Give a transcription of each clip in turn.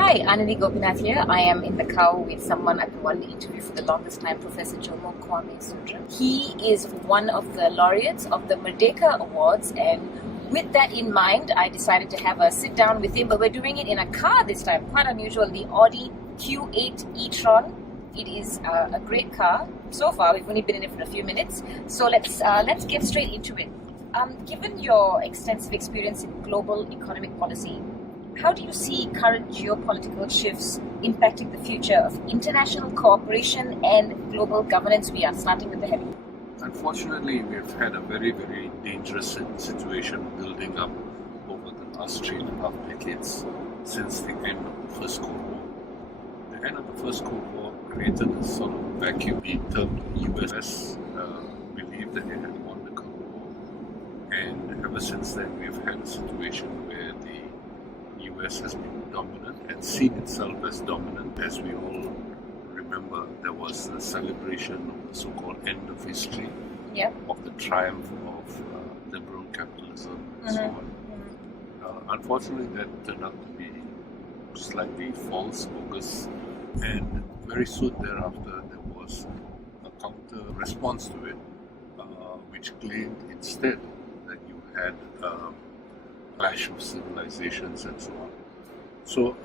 Hi, Anandhi Gopinath here. I am in the car with someone I've been wanting to interview for the longest time, Professor Jomo Kwame Sundaram. He is one of the laureates of the Merdeka Awards, and with that in mind, I decided to have a sit down with him, but we're doing it in a car this time. Quite unusual, the Audi Q8 e-tron. It is a great car. So far, we've only been in it for a few minutes, so let's get straight into it. Given your extensive experience in global economic policy, how do you see current geopolitical shifts impacting the future of international cooperation and global governance? We are starting with the heavy. Unfortunately, we've had a very, very dangerous situation building up over the last 3.5 decades since the end of the First Cold War. The end of the First Cold War created a sort of vacuum in terms the US believed that it had won the Cold War, and ever since then we've had a situation where the US has been dominant and seen itself as dominant. As we all remember, there was a celebration of the so-called end of history, of the triumph of liberal capitalism and so on. Unfortunately, that turned out to be slightly false, bogus, and very soon thereafter there was a counter response to it, which claimed instead that you had clash of civilizations and so on. So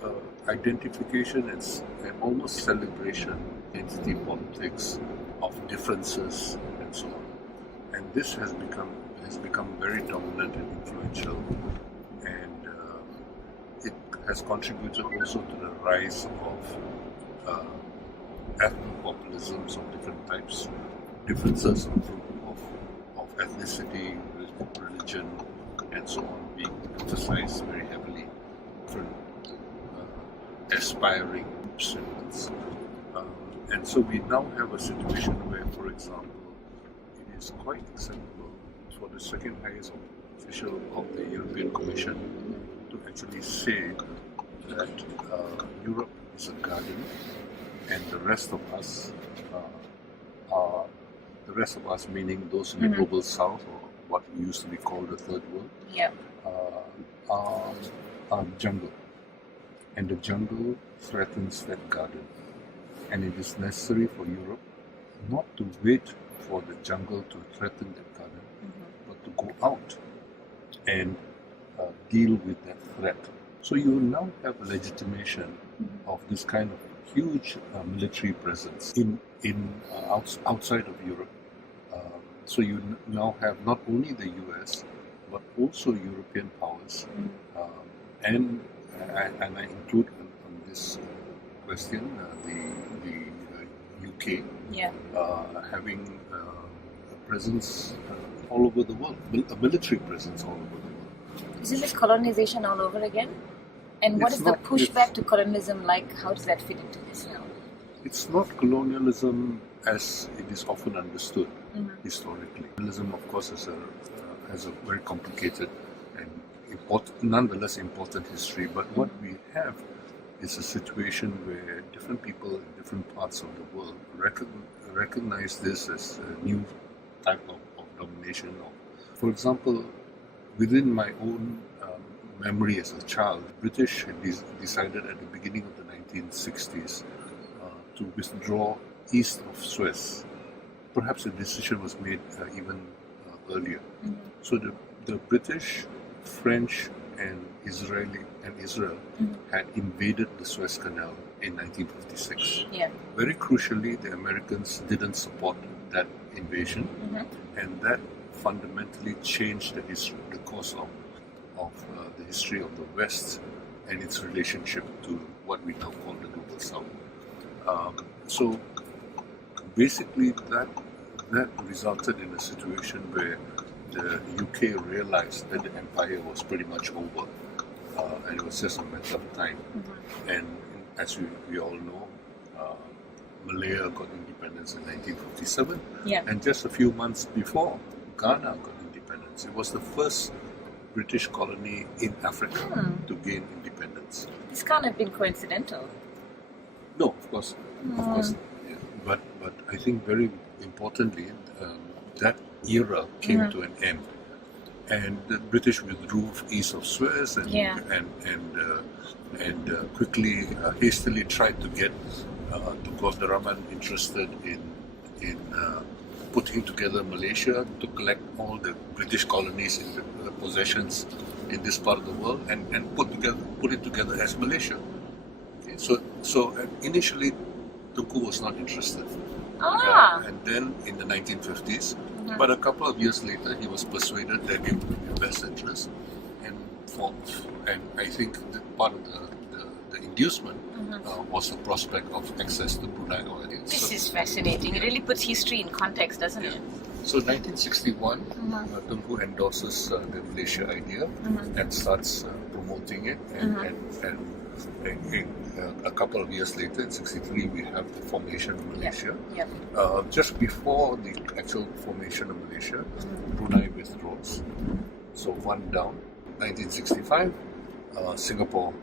identification is an almost celebration, identity politics of differences and so on. And this has become very dominant and influential, and it has contributed also to the rise of ethno-populisms of different types, differences of ethnicity, religion, and so on being emphasized very heavily. Different aspiring groups and so we now have a situation where, for example, it is quite acceptable for the second highest official of the European Commission to actually say that Europe is a garden, and the rest of us meaning those in the global south, or what used to be called the third world, are jungle. And the jungle threatens that garden. And it is necessary for Europe not to wait for the jungle to threaten that garden, but to go out and deal with that threat. So you now have a legitimation of this kind of huge military presence outside of Europe. So you now have not only the US, but also European powers, and I include on this question the UK having a presence all over the world, a military presence all over the world. Isn't this colonization all over again? And what is the pushback to colonialism like? How does that fit into this now? It's not colonialism as it is often understood historically. Colonialism, of course, has a very complicated and nonetheless important history. But what we have is a situation where different people in different parts of the world recognize this as a new type of domination. For example, within my own memory as a child, the British had decided at the beginning of the 1960s to withdraw east of Suez. Perhaps the decision was made even earlier. So the British, French, and Israel had invaded the Suez Canal in 1956. Very crucially, the Americans didn't support that invasion, and that fundamentally changed the course of the history of the West and its relationship to what we now call the Global South. So basically, that resulted in a situation where the UK realized that the empire was pretty much over, and it was just a matter of time. And as we all know, Malaya got independence in 1957, and just a few months before, Ghana got independence. It was the first British colony in Africa to gain independence. This can't have been coincidental. No, of course. Yeah. But I think very importantly, that era came to an end, and the British withdrew east of Suez and quickly, hastily tried to get Tengku Rahman interested in putting together Malaysia to collect all the British colonies in the possessions in this part of the world and put it together as Malaysia. Okay, so initially Tengku was not interested. And then in the 1950s, but a couple of years later, he was persuaded that it would be in best interest, and I think that part of the inducement was the prospect of access to Brunei oil. This is fascinating. It really puts history in context, doesn't it? So 1961, Tengku endorses the Malaysia idea and starts promoting it, and a couple of years later, in 1963, we have the formation of Malaysia. Just before the actual formation of Malaysia, Brunei withdraws. So one down. 1965, Singapore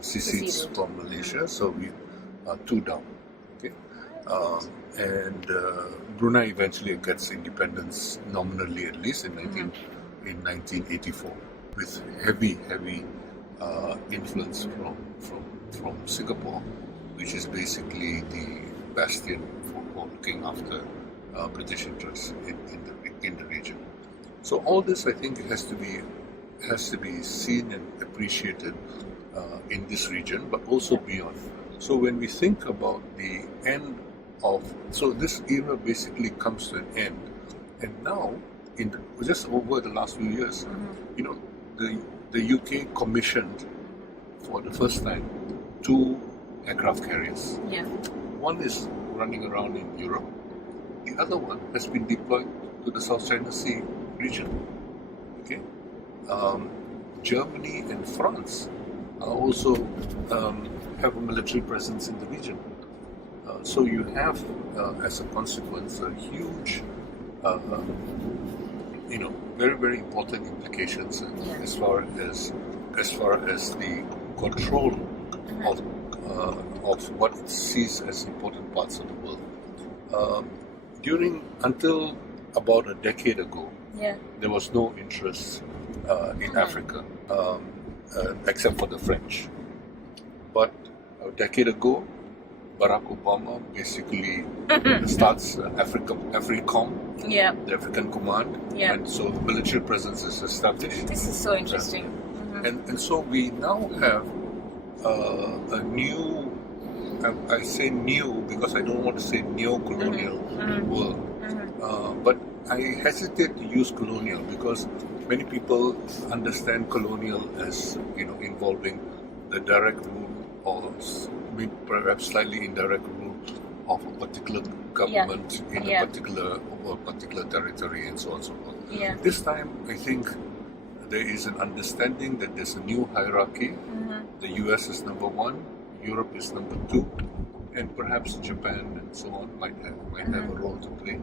secedes from Malaysia, so we are two down. Okay, and Brunei eventually gets independence nominally, at least in 1984, with heavy influence from Singapore, which is basically the bastion for looking after British interests in the region. So all this, I think, has to be seen and appreciated in this region, but also beyond. So when we think about the end so this era basically comes to an end, and now just over the last few years, the UK commissioned for the first time 2 aircraft carriers. One is running around in Europe. The other one has been deployed to the South China Sea region. Okay, Germany and France also have a military presence in the region. So you have, as a consequence, a huge, very, very important implications as far as the control of what it sees as important parts of the world. Until about a decade ago, there was no interest in Africa, except for the French. But a decade ago, Barack Obama basically starts AFRICOM, the African Command, and so military presence is established. This is so interesting. And so we now have a new, I say new because I don't want to say neo-colonial world, but I hesitate to use colonial because many people understand colonial as involving the direct rule or perhaps slightly indirect rule of a particular government in a particular territory and so on and so forth. This time, I think there is an understanding that there's a new hierarchy. The US is number 1, Europe is number 2, and perhaps Japan and so on might have a role to play.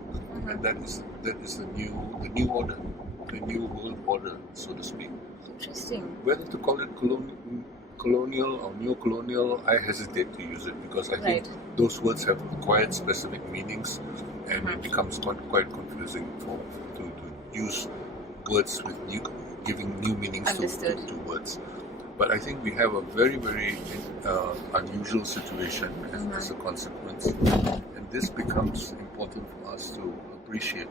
And that is the new order, the new world order, so to speak. Interesting. Whether to call it colonial or neo-colonial, I hesitate to use it because I think those words have acquired specific meanings, and it becomes quite confusing to use words with giving new meanings to words. But I think we have a very, very unusual situation as a consequence, and this becomes important for us to appreciate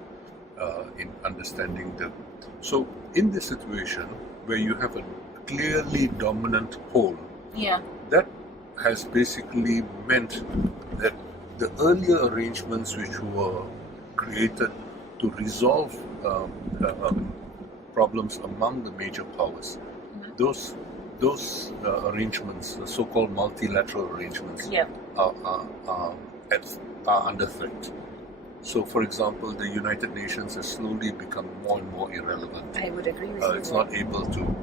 in understanding So in this situation where you have a clearly dominant pole, that has basically meant that the earlier arrangements which were created to resolve problems among the major powers, those arrangements, the so-called multilateral arrangements, are under threat. So, for example, the United Nations has slowly become more and more irrelevant. I would agree with you. It's not able to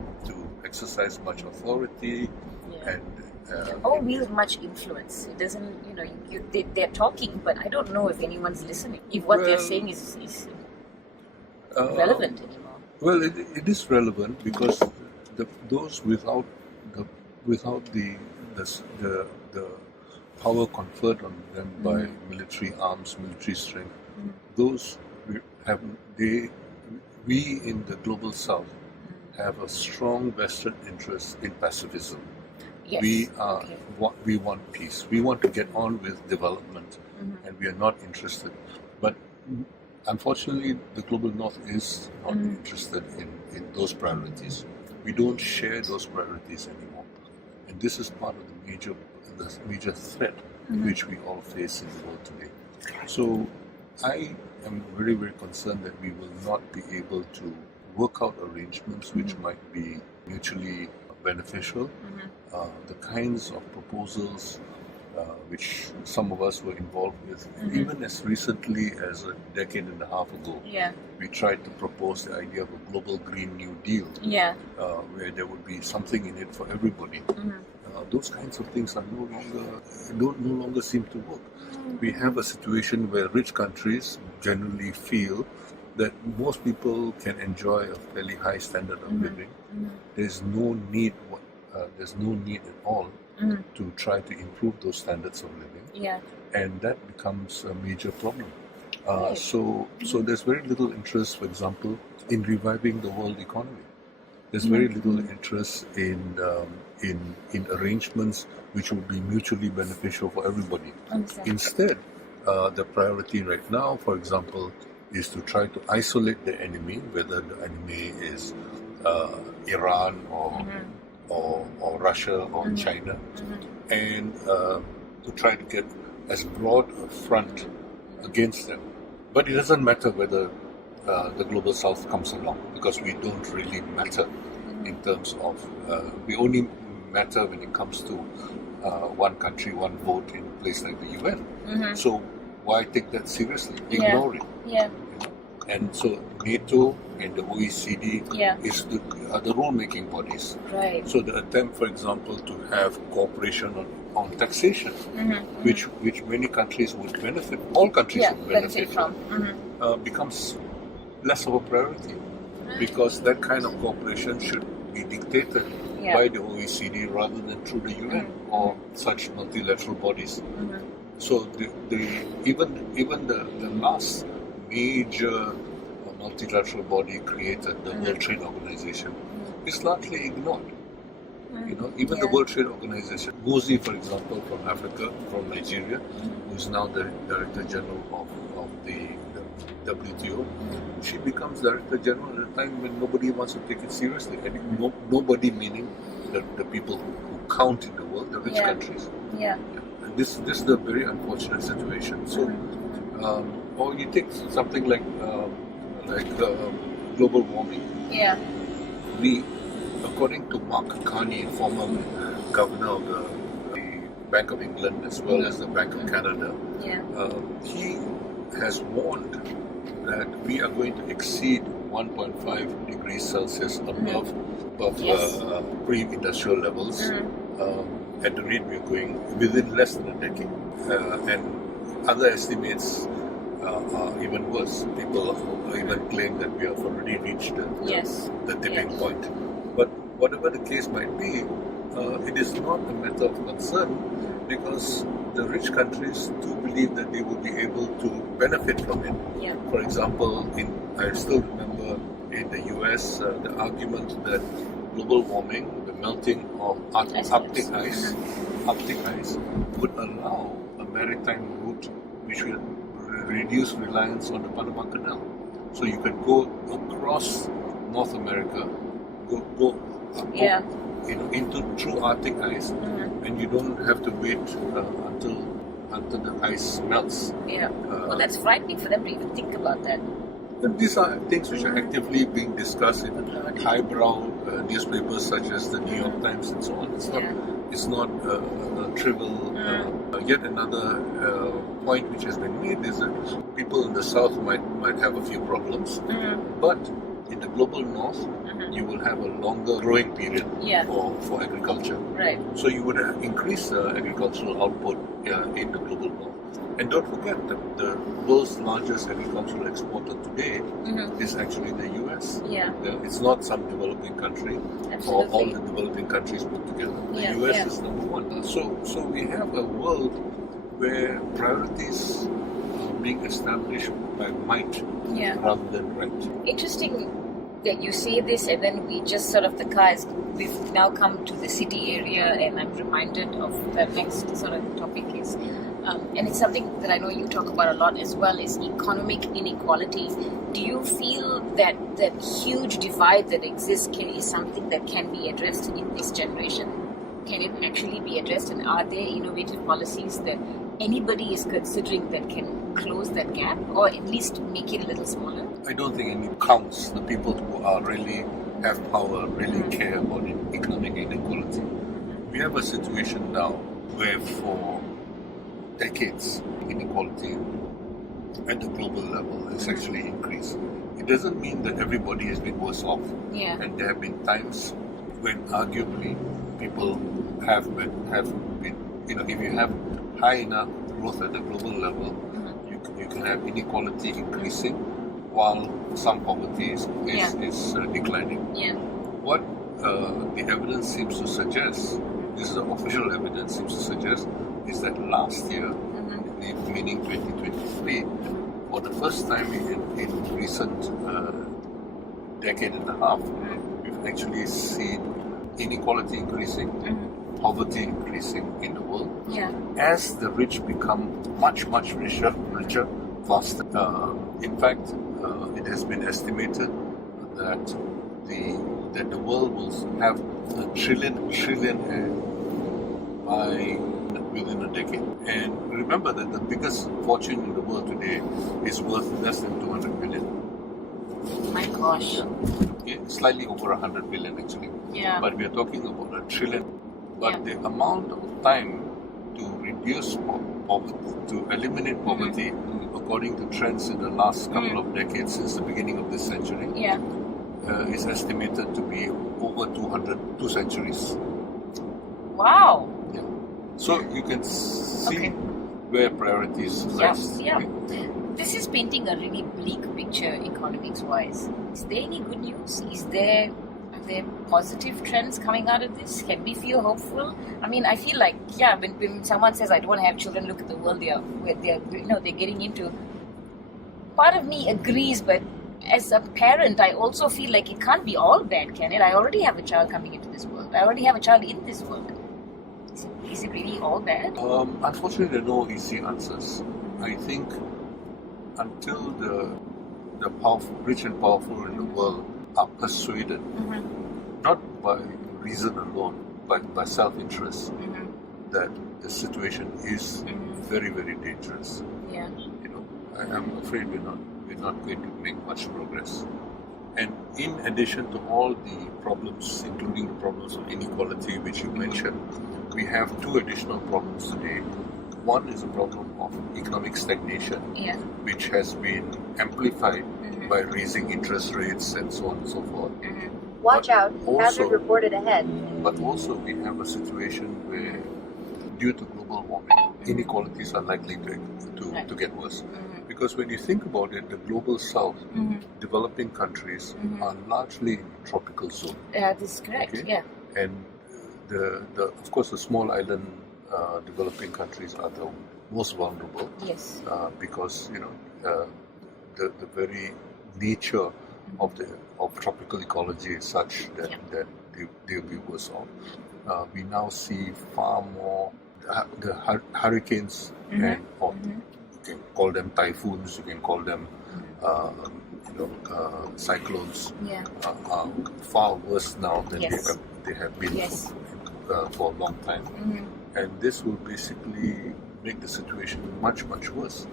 exercise much authority and wield much influence. It doesn't, they're talking, but I don't know if anyone's listening. If what they're saying is relevant anymore. Well, it is relevant because those without the power conferred on them by military arms, military strength, we in the global south have a strong vested interest in pacifism. Yes. We want peace. We want to get on with development, and we are not interested. But unfortunately, the global north is not interested in those priorities. We don't share those priorities anymore, and this is part of the major threat which we all face in the world today. So I am very, very concerned that we will not be able to work out arrangements which might be mutually beneficial. The kinds of proposals which some of us were involved with, even as recently as a decade and a half ago, we tried to propose the idea of a global Green New Deal, where there would be something in it for everybody. Those kinds of things are no longer seem to work. We have a situation where rich countries generally feel that most people can enjoy a fairly high standard of living. There's no need at all to try to improve those standards of living, and that becomes a major problem. So there's very little interest, for example, in reviving the world economy. There's very little interest in arrangements which would be mutually beneficial for everybody. Instead, the priority right now, for example, is to try to isolate the enemy, whether the enemy is Iran or Russia or China, and to try to get as broad a front against them. But it doesn't matter whether the global south comes along, because we don't really matter in terms of, we only matter when it comes to one country, one vote in a place like the UN. So why take that seriously? Ignore it. And so NATO and the OECD are the rule-making bodies. So the attempt, for example, to have cooperation on taxation, which many countries would benefit, all countries would benefit from, becomes less of a priority, because that kind of cooperation should be dictated by the OECD rather than through the UN or such multilateral bodies. So even the last major multilateral body created, the World Trade Organization, is largely ignored. Even the World Trade Organization, Ngozi, for example, from Africa, from Nigeria, who is now the Director General of the WTO, she becomes Director General at a time when nobody wants to take it seriously. And nobody meaning the people who count in the world, the rich countries. And this is a very unfortunate situation. So, or you take something like global warming. We, according to Mark Carney, former governor of the Bank of England as well as the Bank of Canada, he has warned that we are going to exceed 1.5 degrees Celsius above pre-industrial levels at the rate we're going within less than a decade. And other estimates are even worse. People even claim that we have already reached the tipping point. But whatever the case might be, it is not a matter of concern, because the rich countries do believe that they will be able to benefit from it. For example, I still remember in the US, the argument that global warming, the melting of Arctic ice, would allow a maritime route which will reduce reliance on the Panama Canal. So you could go across North America, go through Arctic ice, and you don't have to wait until the ice melts. Well, that's frightening for them to even think about that. And these are things which are actively being discussed in highbrow newspapers such as the New York Times and so on. It's not a trivial. Yet another point which has been made is that people in the south might have a few problems, but in the global north, you will have a longer growing period for agriculture. So you would increase agricultural output in the global north. And don't forget that the world's largest agricultural exporter today is actually the US. It's not some developing country or all the developing countries put together. The US is number one. So we have a world where priorities are being established by might rather than right. Interesting that you say this, and then we just sort of, the car is, we've now come to the city area, and I'm reminded of the next sort of topic is, and it's something that I know you talk about a lot as well, is economic inequality. Do you feel that that huge divide that exists is something that can be addressed in this generation? Can it actually be addressed, and are there innovative policies that anybody is considering that can close that gap, or at least make it a little smaller? I don't think it counts the people who are really have power, really care about economic inequality. We have a situation now where for decades inequality at the global level has actually increased. It doesn't mean that everybody has been worse off. Yeah. And there have been times when arguably people have been, if you have high enough growth at the global level, you can have inequality increasing while some poverty is declining. Yeah. What the evidence seems to suggest, this is the official evidence, seems to suggest, is that last year, meaning 2023, for the first time in recent decade and a half, we've actually seen inequality increasing, poverty increasing in the world, as the rich become much richer faster. In fact, it has been estimated that the world will have a trillionaire by within a decade. And remember that the biggest fortune in the world today is worth less than 200 billion. My gosh. Okay, slightly over 100 billion actually. Yeah. But we are talking about a trillion. But the amount of time to reduce poverty, to eliminate poverty, according to trends in the last couple of decades since the beginning of this century, is estimated to be over 2 centuries. Wow. Yeah. So you can see where priorities rest. Yeah. This is painting a really bleak picture economics-wise. Is there any good news? Are there positive trends coming out of this? Can we feel hopeful? I mean, I feel like, when someone says, I don't want to have children, look at the world they're getting into. Part of me agrees, but as a parent, I also feel like it can't be all bad, can it? I already have a child coming into this world. I already have a child in this world. Is it really all bad? Unfortunately, there are no easy answers. I think until the rich and powerful in the world are persuaded, not by reason alone, but by self-interest, that the situation is very dangerous. Yeah. I'm afraid we're not going to make much progress. And in addition to all the problems, including the problems of inequality which you mentioned, we have 2 additional problems today. One is a problem of economic stagnation, which has been amplified by raising interest rates and so on and so forth. Watch out, hazard reported ahead. But also we have a situation where, due to global warming, inequalities are likely to get worse. Because when you think about it, the global south, developing countries, are largely in tropical zone. That is correct, And of course the small island developing countries are the most vulnerable. Yes. Because the very nature of tropical ecology is such that they'll be worse off. We now see far more the hurricanes or you can call them typhoons, you can call them cyclones, are far worse now than they have been for a long time. And this will basically make the situation much worse.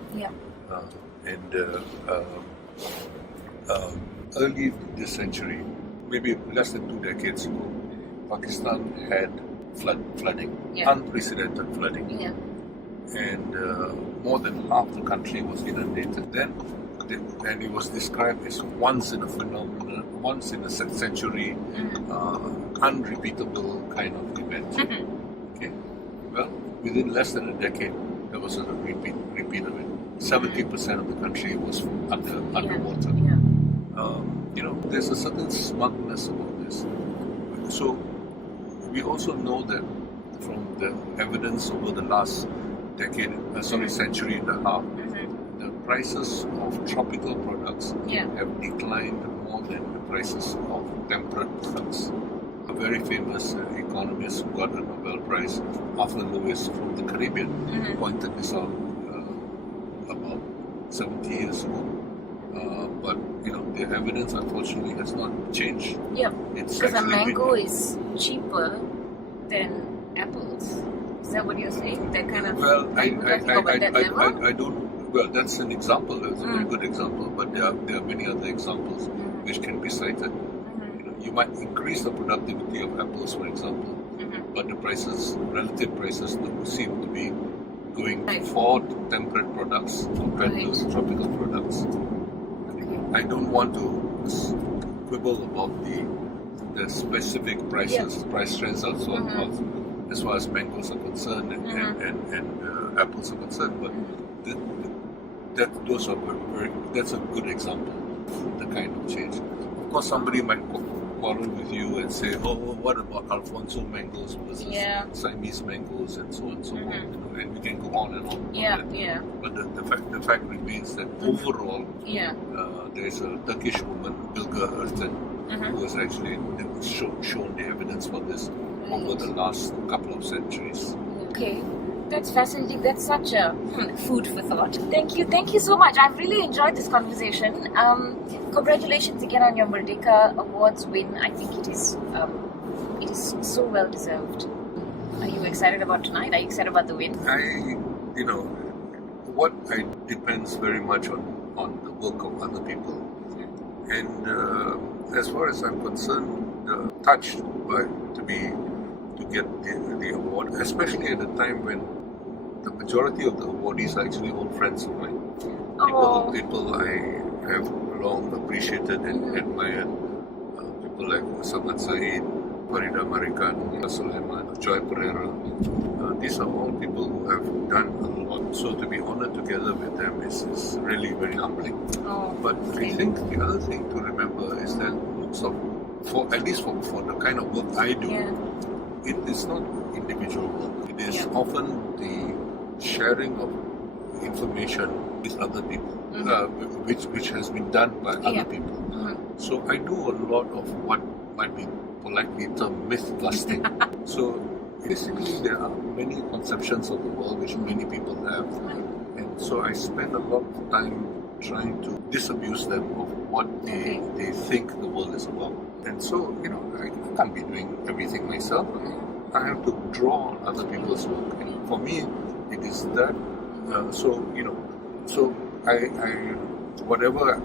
Early this century, maybe less than 2 decades ago, Pakistan had flooding, unprecedented flooding. And more than half the country was inundated. And it was described as once in a century, unrepeatable kind of event. Okay. Well, within less than a decade, there was a repeat of it. 70% of the country was underwater. There's a certain smugness about this. So we also know that from the evidence over the last century and a half, the prices of tropical products have declined more than the prices of temperate products. A very famous economist who got a Nobel Prize, Arthur Lewis from the Caribbean, pointed this out about 70 years ago. But the evidence unfortunately has not changed. Yeah, It's because a actually mango is cheaper than apples. Is that what you're saying? That kind of. Well, are you talking about that level? I don't. Well, that's an example. That's a very good example. But there are many other examples which can be cited. You might increase the productivity of apples, for example, but the relative prices, don't seem to be going for temperate products compared to tropical products. I don't want to quibble about the specific prices, price trends also as far as mangoes are concerned and apples are concerned, but that's a good example of the kind of change. Of course, somebody might quarrel with you and say, "Oh, what about Alfonso mangoes versus Siamese mangoes and so on and so on?" And we can go on and on. But the fact remains that overall, there is a Turkish woman, Bilge Erten, who has actually shown the evidence for this over the last couple of centuries. Okay. That's fascinating. That's such a food for thought. Thank you so much. I've really enjoyed this conversation. Congratulations again on your Merdeka Awards win. I think it is so well deserved. Are you excited about tonight? Are you excited about the win? I depends very much on the work of other people, and as far as I'm concerned, touched to get the award, especially at a time when the majority of the awardees are actually old friends of mine. People I have long appreciated and admired. People like Samad Saeed, Farida Marikan, Sulaiman, Joy Pereira. These are all people who have done a lot. So to be honored together with them is really very humbling. But I think the other thing to remember is that at least for the kind of work I do, it is not individual work. It is often the sharing of information with other people, which has been done by other people. So I do a lot of what might be politely termed myth busting. So basically there are many conceptions of the world which many people have, and so I spend a lot of time trying to disabuse them of what they think the world is about. And so, I can't be doing everything myself. I have to draw on other people's work. And for me, it is that. So I whatever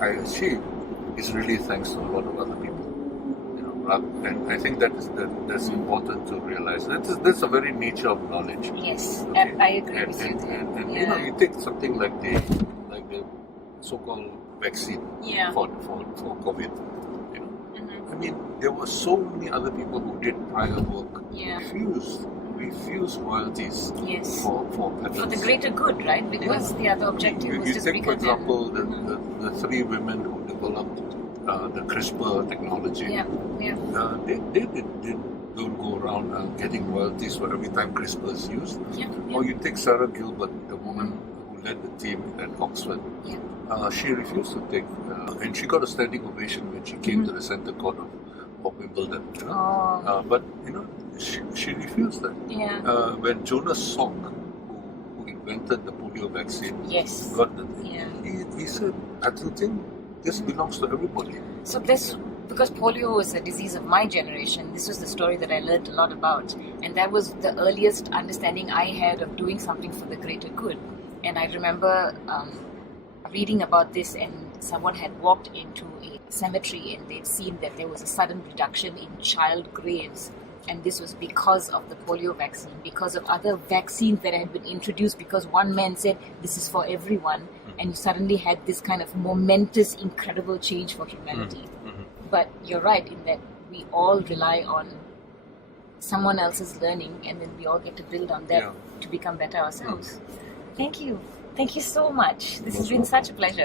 I achieve is really thanks to a lot of other people. And I think that's important to realize. That's the very nature of knowledge. Yes, and I agree with you. And you take something like the so-called vaccine for COVID. I mean, there were so many other people who did prior work, refused royalties for patents. For the greater good, right? Because the other objective was just take, for example, the three women who developed the CRISPR technology. They don't go around getting royalties for every time CRISPR is used. Or you take Sarah Gilbert, the woman who led the team at Oxford. She refused to take, and she got a standing ovation when she came to the Centre Court of Wimbledon. But she refused that. When Jonas Salk, who invented the polio vaccine, got the thing, he said, "Patenting, this belongs to everybody." So because polio was a disease of my generation, this was the story that I learned a lot about, and that was the earliest understanding I had of doing something for the greater good. And I remember reading about this, and someone had walked into a cemetery and they'd seen that there was a sudden reduction in child graves, and this was because of the polio vaccine, because of other vaccines that had been introduced, because one man said this is for everyone, and you suddenly had this kind of momentous, incredible change for humanity. But you're right in that we all rely on someone else's learning, and then we all get to build on that to become better ourselves. Thank you so much. This has been such a pleasure.